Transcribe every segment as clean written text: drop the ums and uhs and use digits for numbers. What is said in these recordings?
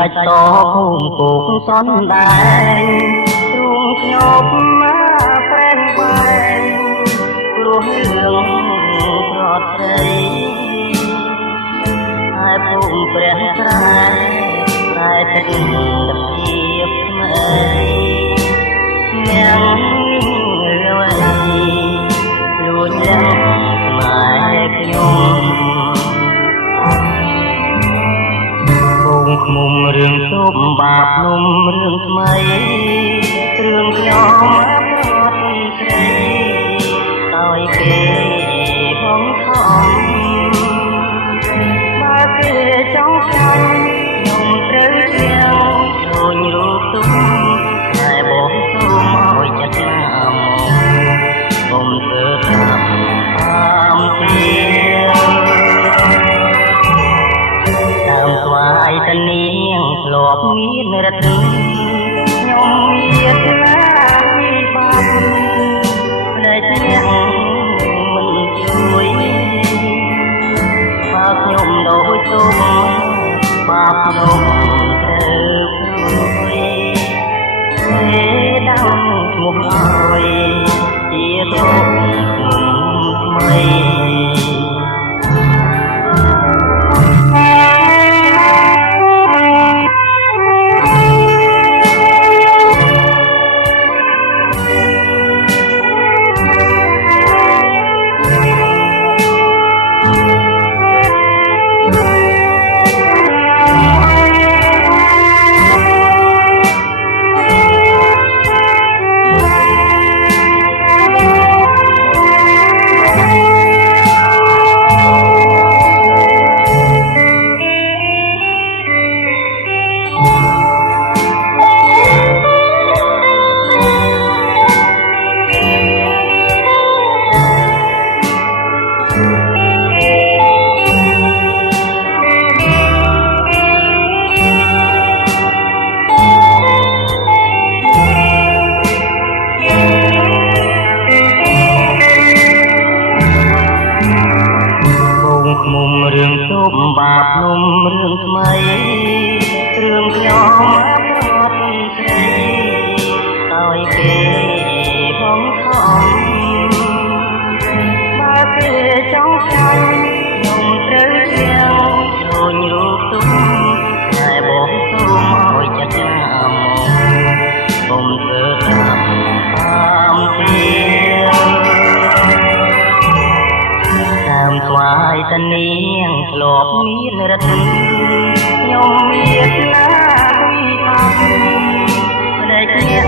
សាច់តភូមិគោកសនដែរទ្រូងខ្ញុំមកប្រេងបែងព្រោះរឿងប្រត់ស្រីហើយភូមិព្រះស្រែតែទឹកភាពថ្មីអ្នកលួយលួចឡើងម៉ែខ្ញុំមុំរឿងទុំបាបនំរឿងថ្មីរឿងខ្ញុំប្រត់ស្រីឲ្យគេបងខំបើគេចង់ចាញ់ខ្ញុំត្រូវជាងដូចរូបទុំតែបងសូមឲ្យចិត្តណាមកខ្ញុំធ្វើតាមស្វាយតនាងធ្លាប់មានរត់ខ្ញុំមានណាពីបាបផ្លែអ្នកមិនជួយបើខ្ញុំដូចទុំបាបខ្ញុំត្រូវព្រួយទេដល់ឈ្មោះឲ្យជាទុំថ្មីមុំរឿងទុំបាបនំរឿងថ្មីរឿងខ្ញុំប្រត់ស្រីឲ្យគេបងខំបើគេចង់ចាញ់ខ្ញុំត្រូវជាងដូចរូបទុំតែបងសូមឲ្យចិត្តណាមកខ្ញុំធ្វើតាមតាមស្វាយតនាងធ្លាប់មានរត់ខ្ញុំមានណាពីបាបផ្លែអ្នក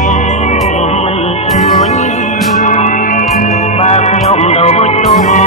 មិនជួយបើខ្ញុំដូចទុំ